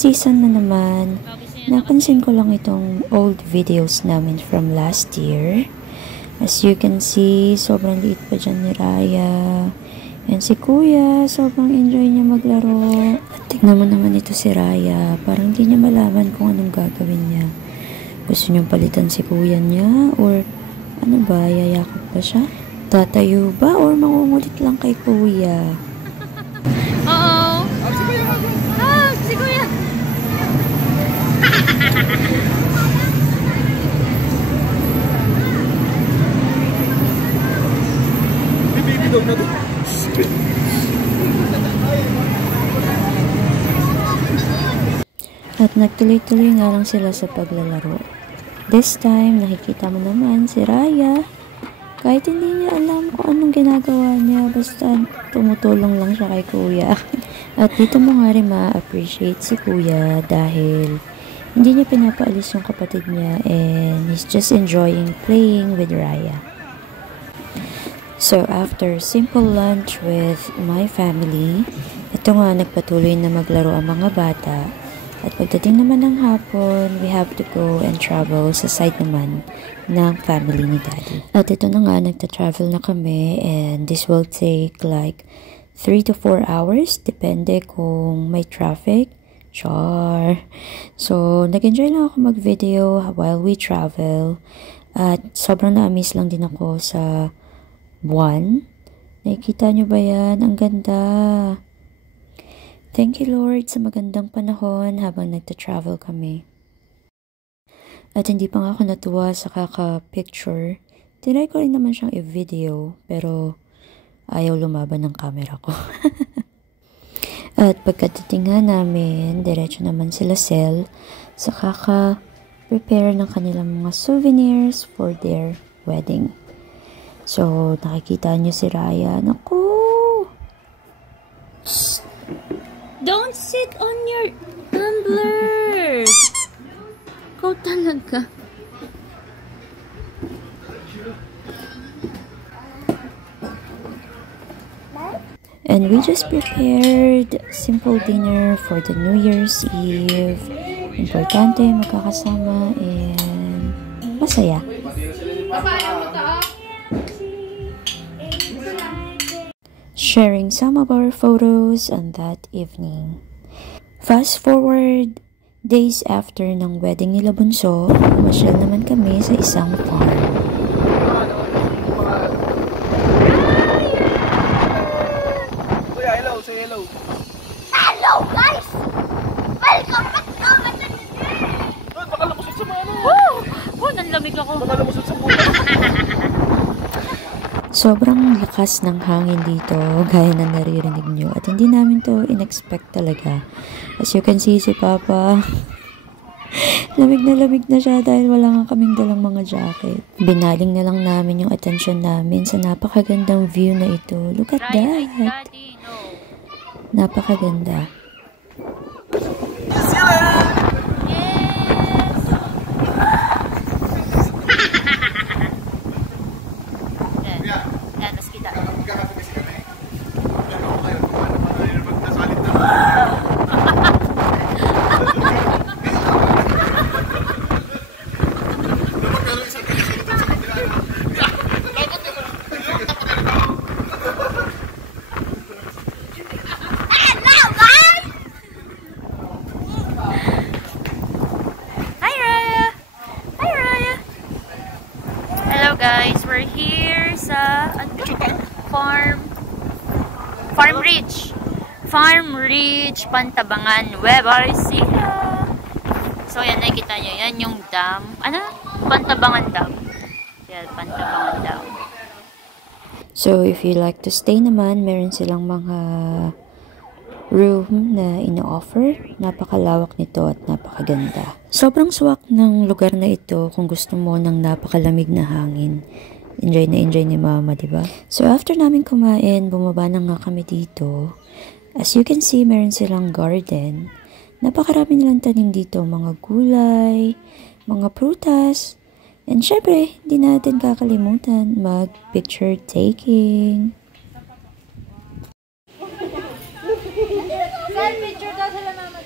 season na naman, napansin ko lang itong old videos namin from last year. As you can see, sobrang liit pa dyan ni Raya. And si Kuya, sobrang enjoy niya maglaro. At tignan mo naman ito si Raya, parang hindi niya malaman kung anong gagawin niya. Gusto niyang palitan si Kuya niya? Or ano ba, yayakap ba siya? Tatayo ba? Or mangungulit lang kay Kuya? Oo! Si Kuya! Si Kuya! At nagtuloy-tuloy nga lang sila sa paglalaro. This time, nakikita mo naman si Raya. Kahit hindi niya alam kung anong ginagawa niya, basta tumutulong lang siya kay Kuya. At dito mo nga rin ma-appreciate si Kuya dahil hindi niya pinapaalis yung kapatid niya and he's just enjoying playing with Raya. So after simple lunch with my family, ito nga nagpatuloy na maglaro ang mga bata. At pagdating naman ng hapon, we have to go and travel sa side naman ng family ni Daddy. At ito na nga, nagta-travel na kami and this will take like 3 to 4 hours, depende kung may traffic. Char! So, nag-enjoy lang ako mag-video while we travel. At sobrang na-amaze lang din ako sa buwan. Nakikita nyo ba yan? Ang ganda! Thank you Lord sa magandang panahon habang nagta-travel kami. At hindi pa nga ako natuwa sa kaka-picture. Tinry ko rin naman siyang i-video pero ayaw lumaban ng camera ko. At pagkadating nga namin, diretso naman sila Sel sa kaka-prepare ng kanilang mga souvenirs for their wedding. So, nakikita nyo si Raya. Naku! Shh! Don't sit on your tumbler! Ikaw talaga. And we just prepared simple dinner for the New Year's Eve. Importante, magkakasama and masaya. Sharing some of our photos on that evening. Fast forward, days after ng wedding nila Bunso, masyal naman kami sa isang farm. Kuya, hello, say hello. Hello guys! Welcome back to our channel! Doon, baka lumusot sa mga ano. Oh, nanlamig ako. Baka lumusot sa puno. Sobrang lakas ng hangin dito, gaya na naririnig nyo. At hindi namin to in-expect talaga. As you can see, si Papa, lamig na siya dahil wala nga kaming dalang mga jacket. Binaling na lang namin yung atensyon namin sa napakagandang view na ito. Look at that! Napakaganda. Guys, we're here sa Farm Ridge, Pantabangan, Nueva Ecija. So yan, nakikita nyo, yan yung dam. Ano? Pantabangan Dam. Yan, Pantabangan Dam. So if you like to stay naman, meron silang mga room na ino-offer. Napakalawak nito at napakaganda. Sobrang swak ng lugar na ito kung gusto mo ng napakalamig na hangin. Enjoy na enjoy ni Mama, diba? So after namin kumain, bumaba na nga kami dito. As you can see, meron silang garden. Napakarami nilang tanim dito. Mga gulay, mga prutas. And syempre, hindi natin kakalimutan mag-picture taking. Picture daw sila mama.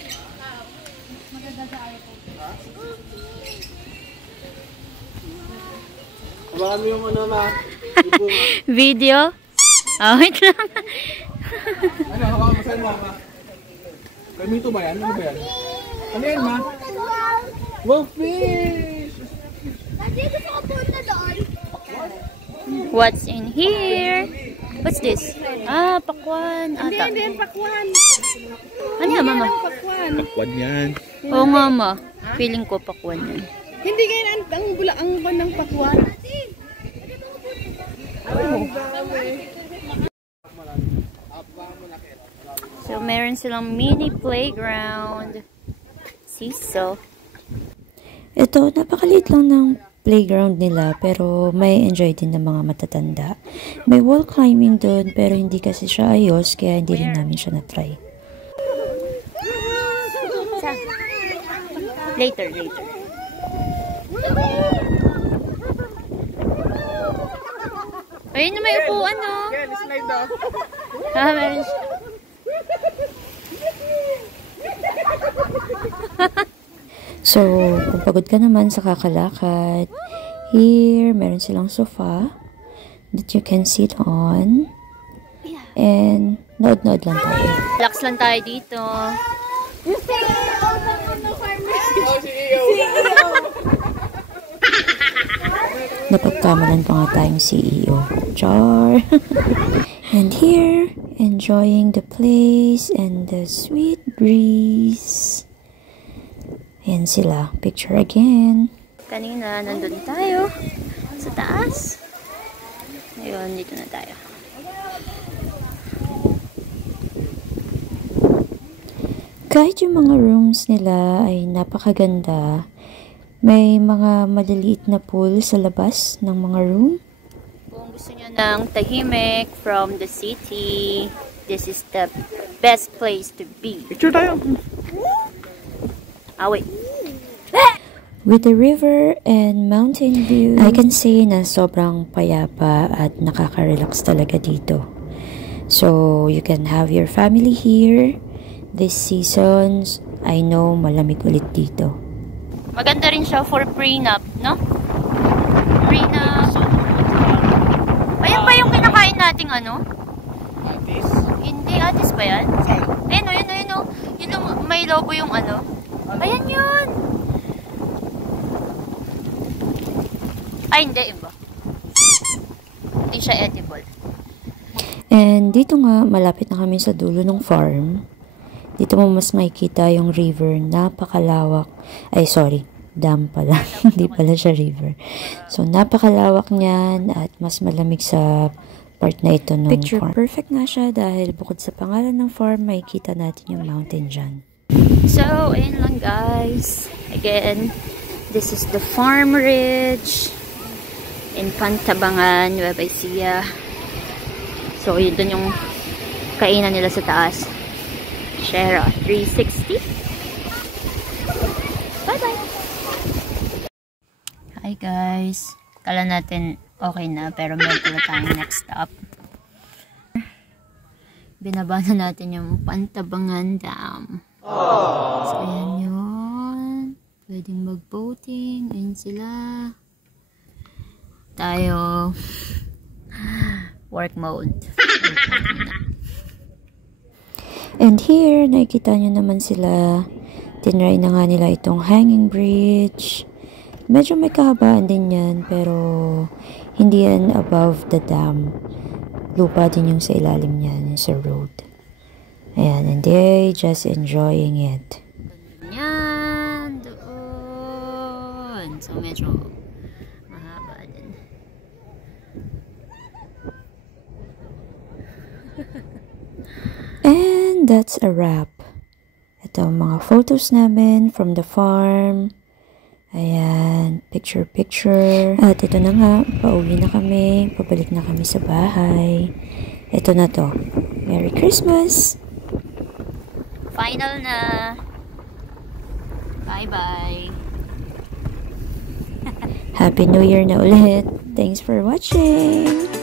Hawakan mo yung ano, ma. Yung bunga. Video? Oh, wait lang. Ano, hawakan mo saan mo, ma. Gamito ba yan? Ano ba yan? Ano yan, ma? Wow, fish! Nandito sa punta doon. What's in here? What's this? Ah, pakwan. Ata. Hindi, pakwan. Ano yan, mama? Pakwan. Pakwan yan. Oo nga, ma. Feeling ko pakwan yan. Hindi ganyan ang bulaang ng pakwan. So, meron silang mini playground. Seesaw. Ito, napakaliit lang ng playground nila pero may enjoy din ng mga matatanda. May wall climbing doon pero hindi kasi siya ayos kaya hindi rin namin siya na-try. Later. Ayun na may upuan, no? Yan, slide daw. Ah, meron siya. So, kung pagod ka naman sa kakalakad, here, meron silang sofa that you can sit on. And, nood-nood lang tayo. Relax lang tayo dito. Oh, si Iyo. Napagkamalan pa nga tayong CEO. Char! And here, enjoying the place and the sweet breeze. Ayan sila. Picture again. Kanina, nandun tayo sa taas. Ngayon, dito na tayo. Kahit yung mga rooms nila ay napakaganda, may mga maliliit na pool sa labas ng mga room. Kung gusto nyo ng tahimik from the city, this is the best place to be. Picture tayo. Ah, wait. With the river and mountain view, I can say na sobrang payapa at nakaka-relax talaga dito. So, you can have your family here. This seasons, I know malamig ulit dito. Maganda rin siya for prenup, no? Prenup. Ayan ba yung kinakain nating ano? Atis. Hindi, atis ba yan? Ayun o. Yun yung may logo yung ano. Ayan yun. Ay, hindi. Iba. Hindi siya edible. And dito nga, malapit na kami sa dulo ng farm. Dito mo mas makikita yung river, napakalawak. Ay, sorry, dam pala. Hindi pala siya river. So, napakalawak niyan at mas malamig sa part na ito ng Picture farm. Perfect nga siya dahil bukod sa pangalan ng farm, makikita natin yung mountain dyan. So, ayun lang guys. Again, this is the Farm Ridge in Pantabangan, Nueva Ecija. So, yun dun yung kainan nila sa taas. Share 360. Bye-bye! Hi guys. Kala natin okay na, pero meron pala tayong next stop. Binaba na natin yung Pantabangan Dam. So, ayan yun. Pwedeng mag-boating. Ayun sila. Tayo. Work mode. And here, nakikita nyo naman sila. Tinry na nga nila itong hanging bridge. Medyo may kahabaan din yan, pero hindi yan above the dam. Lupa din yung sa ilalim niyan, yung sa road. Ayan, and they just enjoying it. Yan, doon. So, medyo mahaba din. And that's a wrap. Ito ang mga photos namin from the farm. Ayan, picture. At ito na nga, pauwi na kami. Pabalik na kami sa bahay. Ito na to. Merry Christmas! Final na. Bye-bye. Happy New Year na ulit. Thanks for watching!